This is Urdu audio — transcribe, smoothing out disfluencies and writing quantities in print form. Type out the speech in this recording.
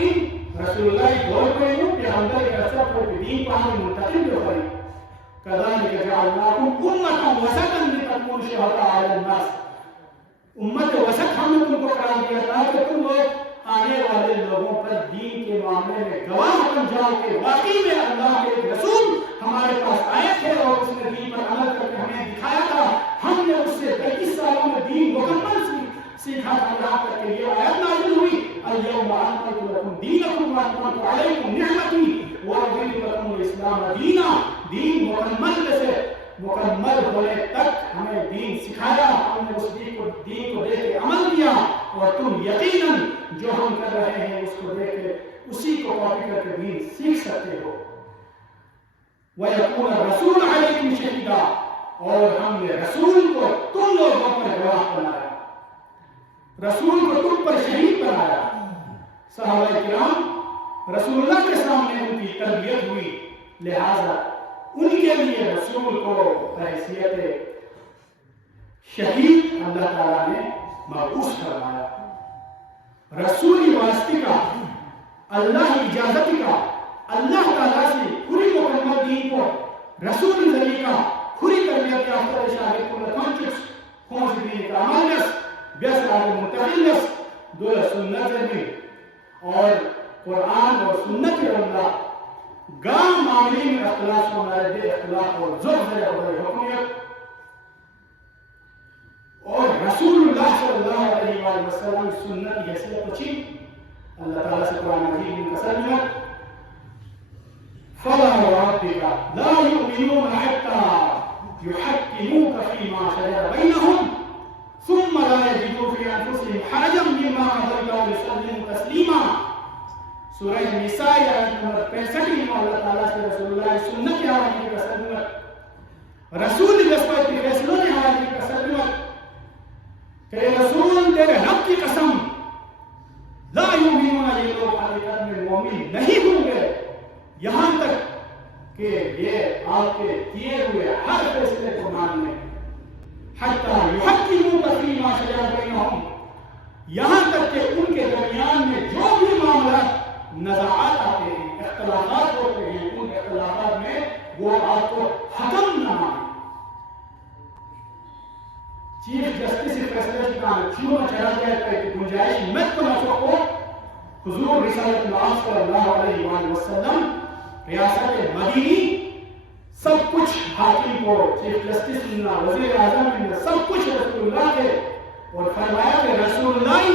لكن رسول الله دور بينه في عندك كسب الدين فهم منتقل بفريق كذلك جعلناكم أمة وسطا لتكونوا شهداء على الناس امت وسط ہم نے تم کو قرار دیا تاکہ تم لوگ آنے والے لوگوں پر دین کے معاملے میں گواہ بن جاؤ کہ واقعی میں اللہ کے ایک رسول ہمارے پاس آئے تھے اور اس نے دین پر عمل کر کے ہمیں دکھایا تھا. ہم نے اس سے 35 سالوں میں دین مکمل سیکھا تھا یہاں تک کہ یہ آیت نازل ہوئی اليوم اکملت لکم دینکم واتممت علیکم نعمتی ورضیت لکم الاسلام دینا. دین مکمل سے مکمل ہونے تک ہمیں دین سکھایا, ہم نے اس دین کو دیکھ کے عمل کیا اور تم یقیناً جو ہم کر رہے ہیں اس کو دیکھ کے اسی کو کاپی کر کے دین سیکھ سکتے ہو. وَيَكُونَ الرَّسُولُ عَلَيْكُمْ شَهِيدًا اور ہم نے رسول کو تم لوگوں پر گواہ بنایا, رسول کو تم پر شہید بنایا. صحابہ کرام رسول اللہ کے سامنے ان کی تربیت ہوئی, لہذا ان کے لیے رسول کو حیثیت شہید اللہ تعالیٰ نے مبعوث فرمایا. رسول واسطے کا, اللہ اجازت کا, اللہ تعالیٰ سے پوری مکمل دین کو رسول ذریعہ کا پوری تربیت یافتہ شاگرد کو لکنچس کون سی دین کا عملس بیس آگے متقلس دول سنت میں اور قرآن اور سنت اللہ گام معاملے میں اختلاف کو نارد اختلاف اور ضرب سے حکمیت اور رسول اللہ صلی اللہ علیہ وآلہ وسلم سنت کی حیثیت پچھی اللہ تعالیٰ سے قرآن مجید میں تسلیت فلا وربك لا يؤمنون حتى يحكموك فيما شجر بينهم ثم لا يجدوا في أنفسهم حرجا مما قضيت ويسلموا تسليما. سورہ نساء آیت نمبر 65 میں اللہ تعالیٰ سے رسول اللہ سنت کے حوالے کی تسلیت, رسول جذبہ کے فیصلوں کے حوالے کی تسلیت کہ رسول تیرے رب کی قسم لا یؤمنون, یہ لوگ حقیقت میں مومن نہیں ہوں گے یہاں تک کہ یہ آپ کے کیے ہوئے ہر فیصلے کو مان لیں. حتی یحکموک فیما شجر بینہم, یہاں تک کہ ان کے درمیان میں جو بھی معاملات نزاعات آتے ہیں, اختلافات ہوتے ہیں, ان اختلافات میں وہ آپ کو حکم نہ مانے. چیف جسٹس فیصلے کا کیوں چلا گیا کہ گنجائش مت کو نہ چھوڑو. حضور رسالت اللہ صلی اللہ علیہ وآلہ وسلم ریاست مدینی سب کچھ حاکم کو, چیف جسٹس نے, وزیر اعظم نے, سب کچھ رسول اللہ کے, اور فرمایا کہ رسول اللہ